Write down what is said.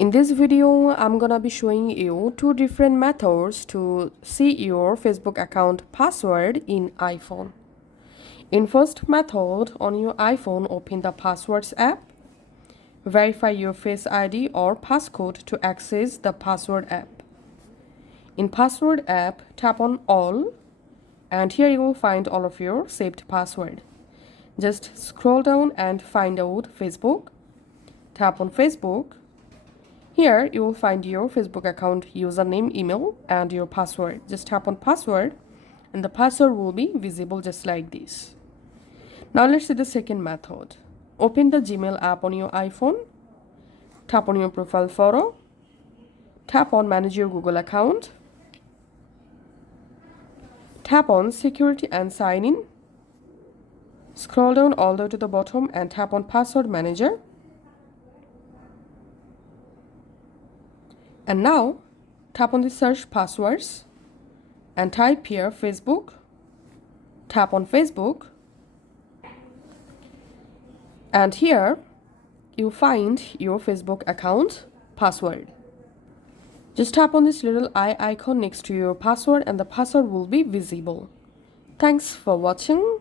In this video, I'm gonna be showing you two different methods to see your Facebook account password in iPhone. In first method, on your iPhone, open the Passwords app. Verify your Face ID or passcode to access the Password app. In Password app, tap on All, and here you will find all of your saved password. Just scroll down and find out Facebook. Tap on Facebook. Here you will find your Facebook account username, email, and your password. Just tap on password and the password will be visible just like this. Now let's see the second method. Open the Gmail app on your iPhone. Tap on your profile photo. Tap on manage your Google account. Tap on security and sign in. Scroll down all the way to the bottom and tap on password manager. And now tap on the search passwords and type here Facebook. Tap on Facebook. And here you find your Facebook account password. Just tap on this little eye icon next to your password and the password will be visible. Thanks for watching.